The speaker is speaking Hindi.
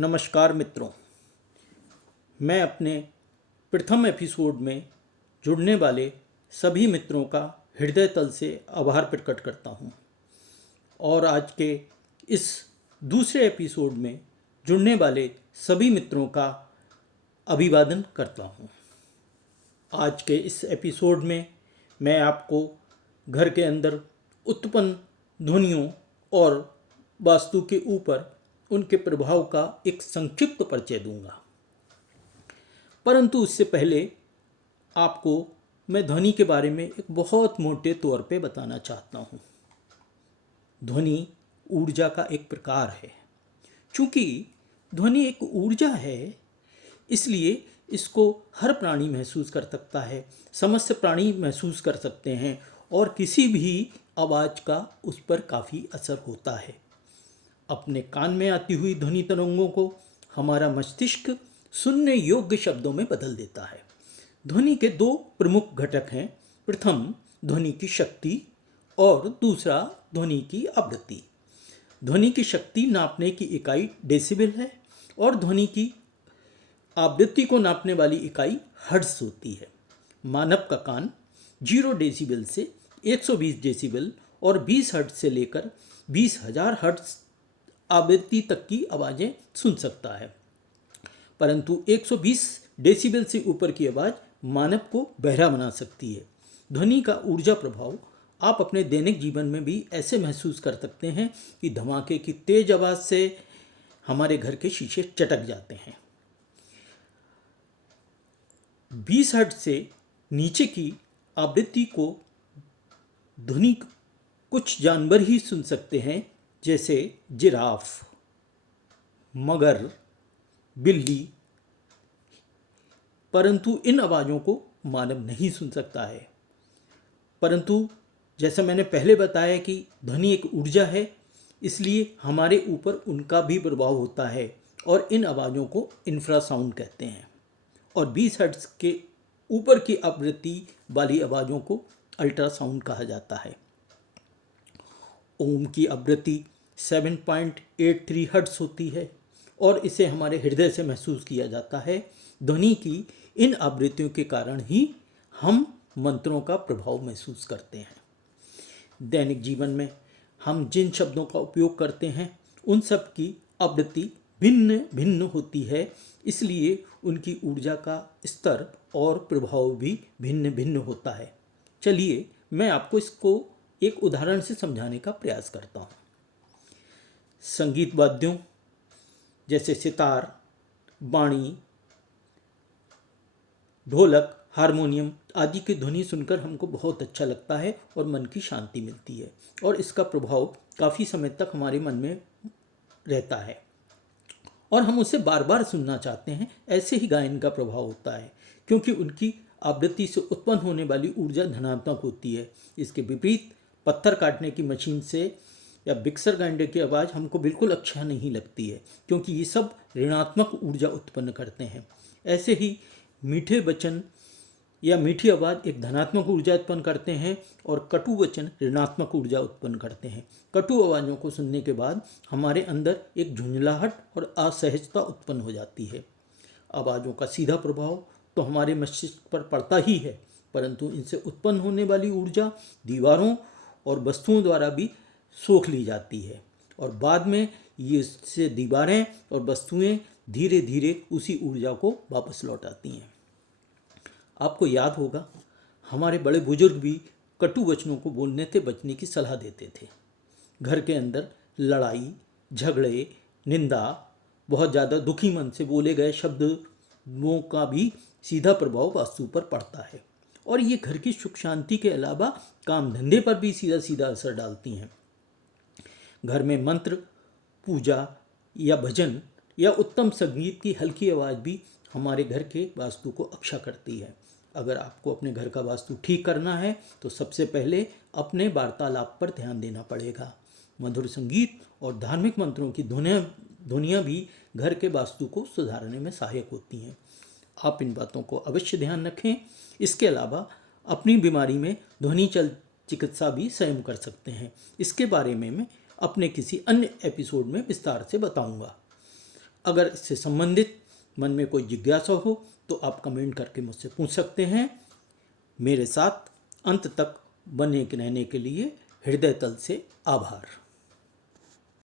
नमस्कार मित्रों, मैं अपने प्रथम एपिसोड में जुड़ने वाले सभी मित्रों का हृदय तल से आभार प्रकट करता हूँ और आज के इस दूसरे एपिसोड में जुड़ने वाले सभी मित्रों का अभिवादन करता हूँ। आज के इस एपिसोड में मैं आपको घर के अंदर उत्पन्न ध्वनियों और वास्तु के ऊपर उनके प्रभाव का एक संक्षिप्त परिचय दूंगा। परंतु उससे पहले आपको मैं ध्वनि के बारे में एक बहुत मोटे तौर पे बताना चाहता हूँ। ध्वनि ऊर्जा का एक प्रकार है। चूँकि ध्वनि एक ऊर्जा है, इसलिए इसको हर प्राणी महसूस कर सकता है, समस्त प्राणी महसूस कर सकते हैं और किसी भी आवाज़ का उस पर काफ़ी असर होता है। अपने कान में आती हुई ध्वनि तरंगों को हमारा मस्तिष्क सुनने योग्य शब्दों में बदल देता है। ध्वनि के दो प्रमुख घटक हैं। प्रथम ध्वनि की शक्ति और दूसरा ध्वनि की आवृत्ति। ध्वनि की शक्ति नापने की इकाई डेसिबल है और ध्वनि की आवृत्ति को नापने वाली इकाई हर्ट्ज होती है। मानव का कान 0 डेसिबल से 120 डेसिबल और 20 हर्ट्ज से लेकर 20,000 हर्ट्ज आवृत्ति तक की आवाज़ें सुन सकता है, परंतु 120 डेसिबल से ऊपर की आवाज़ मानव को बहरा बना सकती है। ध्वनि का ऊर्जा प्रभाव आप अपने दैनिक जीवन में भी ऐसे महसूस कर सकते हैं कि धमाके की तेज आवाज़ से हमारे घर के शीशे चटक जाते हैं। 20 हर्ट्ज से नीचे की आवृत्ति को ध्वनि कुछ जानवर ही सुन सकते हैं, जैसे जिराफ, मगर, बिल्ली, परंतु इन आवाज़ों को मानव नहीं सुन सकता है। परंतु जैसा मैंने पहले बताया कि ध्वनि एक ऊर्जा है, इसलिए हमारे ऊपर उनका भी प्रभाव होता है और इन आवाज़ों को इंफ्रासाउंड कहते हैं और 20 हर्ट्ज के ऊपर की आवृत्ति वाली आवाज़ों को अल्ट्रासाउंड कहा जाता है। ओम की आवृत्ति 7.83 हर्ट्ज होती है और इसे हमारे हृदय से महसूस किया जाता है। ध्वनि की इन आवृत्तियों के कारण ही हम मंत्रों का प्रभाव महसूस करते हैं। दैनिक जीवन में हम जिन शब्दों का उपयोग करते हैं उन सब की आवृत्ति भिन्न भिन्न होती है, इसलिए उनकी ऊर्जा का स्तर और प्रभाव भी भिन्न भिन्न होता है। चलिए मैं आपको इसको एक उदाहरण से समझाने का प्रयास करता हूँ। संगीत वाद्यों जैसे सितार, बाणी, ढोलक, हारमोनियम आदि की ध्वनि सुनकर हमको बहुत अच्छा लगता है और मन की शांति मिलती है और इसका प्रभाव काफ़ी समय तक हमारे मन में रहता है और हम उसे बार बार सुनना चाहते हैं। ऐसे ही गायन का प्रभाव होता है, क्योंकि उनकी आवृत्ति से उत्पन्न होने वाली ऊर्जा धनात्मक होती है। इसके विपरीत पत्थर काटने की मशीन से या मिक्सर ग्राइंडर की आवाज़ हमको बिल्कुल अच्छा नहीं लगती है, क्योंकि ये सब ऋणात्मक ऊर्जा उत्पन्न करते हैं। ऐसे ही मीठे वचन या मीठी आवाज़ एक धनात्मक ऊर्जा उत्पन्न करते हैं और कटु वचन ऋणात्मक ऊर्जा उत्पन्न करते हैं। कटु आवाज़ों को सुनने के बाद हमारे अंदर एक झुंझलाहट और असहजता उत्पन्न हो जाती है। आवाज़ों का सीधा प्रभाव तो हमारे मस्तिष्क पर पड़ता ही है, परंतु इनसे उत्पन्न होने वाली ऊर्जा दीवारों और वस्तुओं द्वारा भी सोख ली जाती है और बाद में ये से दीवारें और वस्तुएं धीरे धीरे उसी ऊर्जा को वापस लौटाती हैं। आपको याद होगा, हमारे बड़े बुजुर्ग भी कटु वचनों को बोलने से बचने की सलाह देते थे। घर के अंदर लड़ाई, झगड़े, निंदा, बहुत ज़्यादा दुखी मन से बोले गए शब्दों का भी सीधा प्रभाव वास्तु पर पड़ता है और ये घर की सुख शांति के अलावा काम धंधे पर भी सीधा सीधा असर डालती हैं। घर में मंत्र, पूजा या भजन या उत्तम संगीत की हल्की आवाज़ भी हमारे घर के वास्तु को अच्छा करती है। अगर आपको अपने घर का वास्तु ठीक करना है तो सबसे पहले अपने वार्तालाप पर ध्यान देना पड़ेगा। मधुर संगीत और धार्मिक मंत्रों की ध्वनियाँ भी घर के वास्तु को सुधारने में सहायक होती हैं। आप इन बातों को अवश्य ध्यान रखें। इसके अलावा अपनी बीमारी में ध्वनि चिकित्सा भी स्वयं कर सकते हैं। इसके बारे में मैं अपने किसी अन्य एपिसोड में विस्तार से बताऊंगा। अगर इससे संबंधित मन में कोई जिज्ञासा हो तो आप कमेंट करके मुझसे पूछ सकते हैं। मेरे साथ अंत तक बने रहने के लिए हृदय तल से आभार।